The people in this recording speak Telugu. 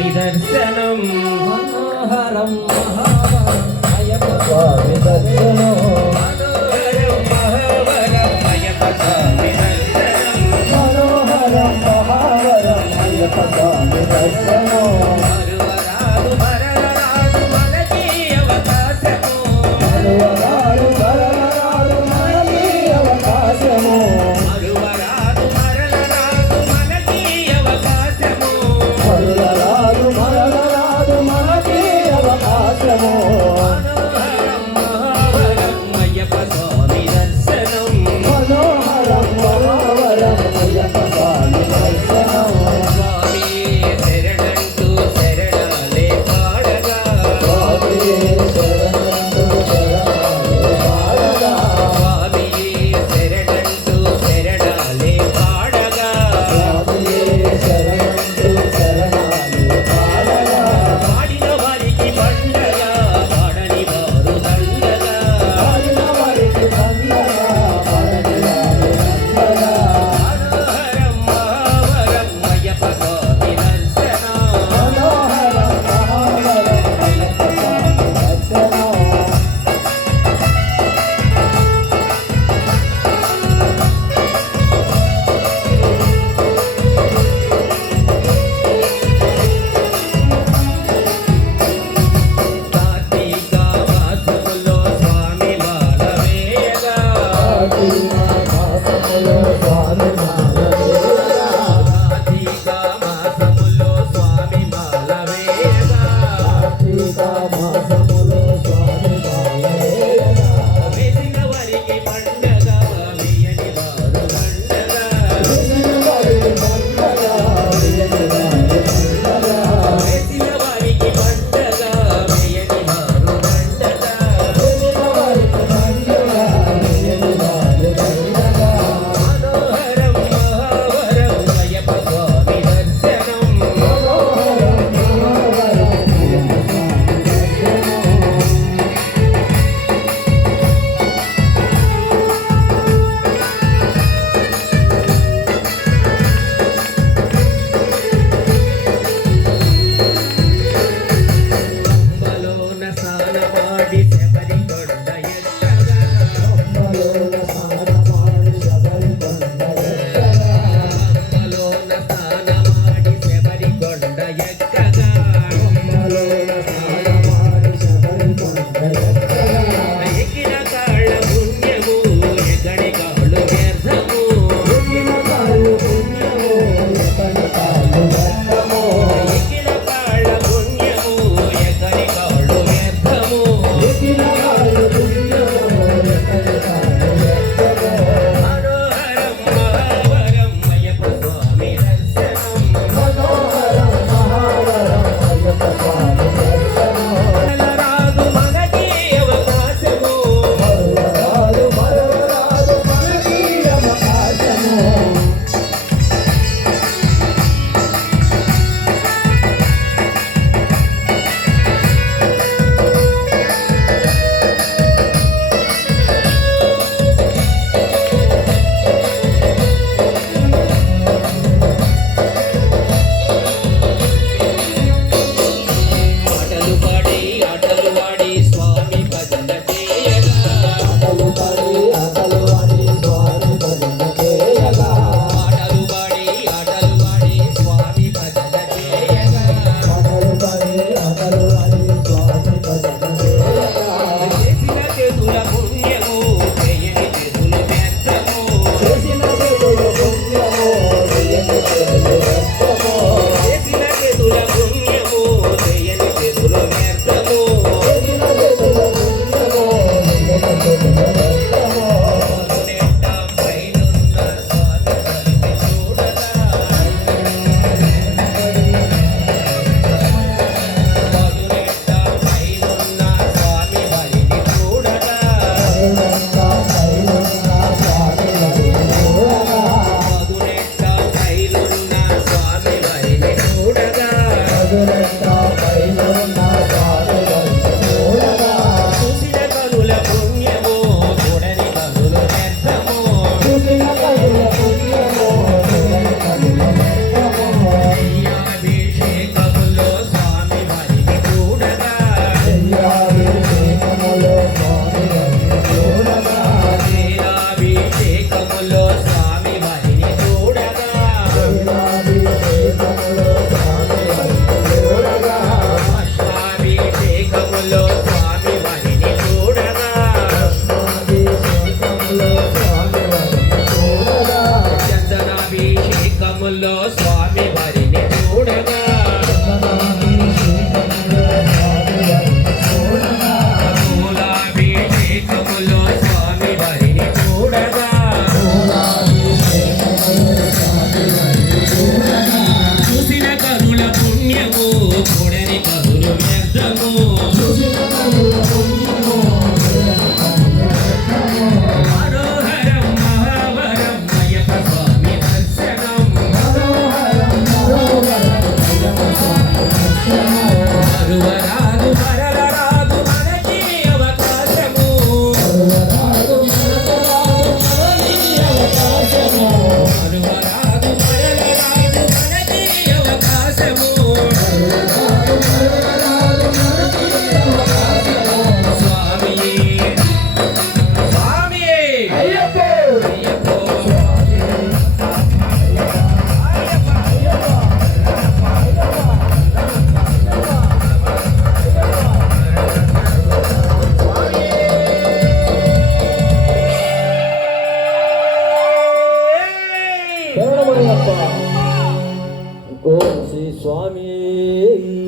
స్వామి దర్శనం మనోహరం మహావరం అయ్యప్ప స్వామి దర్శనం మనోహరం మహావరం అయ్యప్ప స్వామి దర్శనం మనోహరం మహావరం అయ్యప్ప స్వామి దర్శనం మరువరాదు మరలరాదు మనకి అవకాశము మరువరాదు మరలరాదు మనకి అవకాశము మరువరాదు మరలరాదు మనకి అవకాశము మరువరాదు మరలరాదు మనకి అవకాశము మనోహరం మహావరం అయ్యప్ప స్వామి దర్శనం మనోహరం మహావరం అయ్యప్ప స్వామి దర్శనం స్వామి శరణంటూ శరణాలే పాడగా స్వామి శరణంటూ శరణాలే పాడగా స్వామి శరణంటూ శరణాలే పాడగా స్వామి శరణంటూ శరణాలే పాడగా పాడిన వారికి పండగ పాడని వారు దండగా పాడిన వారికి దండగా పాడని వారి దండగా మనోహరం మహావరం అయ్యప్ప స్వామి దర్శనం మనోహరం మహావరం అయ్యప్ప స్వామి దర్శనం కార్తీక మాసములో స్వామి మాల వేయగా కార్తీక మాసములో స్వామి మాల వేయగా కార్తీక మాసములో స్వామి మాల వేయగా కార్తీక మాసములో స్వామి మాల వేయగా వేసిన వారికి పండగ వేయని వారు దండగా వేసిన వారికి దండగా వేయని వారి దండగా వేసిన వారికి పండగ వేయని వారు దండగా వేసిన వారికి దండగా వేయని వారి దండగా మనోహరం మహావరం అయ్యప్ప స్వామి దర్శనం మనోహరం మహావరం అయ్యప్ప స్వామి దర్శనం అంబలోన స్నానమాడి శబరి కొండ ఎక్కగా అంబలోన స్నానమాడి శబరి కొండ ఎక్కగా అంబలోన స్నానమాడి శబరి కొండ ఎక్కగా అంబలోన స్నానమాడి శబరి కొండ ఎక్కగా ఎక్కిన కాళ్ళ పుణ్యము ఎక్కడి కాళ్ళు వ్యర్థము ఎక్కిన కాళ్ళు పుణ్యము ఎక్కడి కాళ్ళు వ్యర్థము ఎక్కిన కాళ్ళ పుణ్యము ఎక్కడి కాళ్ళు వ్యర్థము ఎక్కిన కాళ్ళు పుణ్యము ఎక్కడి కాళ్ళు వ్యర్థము మనోహరం మహావరం అయ్యప్ప స్వామి దర్శనం మనోహరం మహావరం అయ్యప్ప స్వామి దర్శనం రాదు మనకి అవకాశము మరువరాదు మరువరాదు మనకి అవకాశము ఆటలు పాడి స్వామి భజన చేయగా ఆటలు పాడి స్వామి భజన చేయగా ఆటలు పాడి స్వామి భజన చేయగా ఆటలు పాడి స్వామి భజన చేయగా చేసిన చేతుల పుణ్యము చేయని చేతులు వ్యర్థము చేసిన చేతుల పుణ్యము చేయని చేతులు వ్యర్థము చేసిన చేతుల పుణ్యము చేయని చేతులు వ్యర్థము చేసిన చేతుల పుణ్యము చేయని చేతులు వ్యర్థము నెట్టం పైనున్న స్వామి వారిని చూడగా మధురెట్టం పైనున్న స్వామి వారిని చూడగా మధురెట్టం పైనున్న స్వామి వారిని చూడగా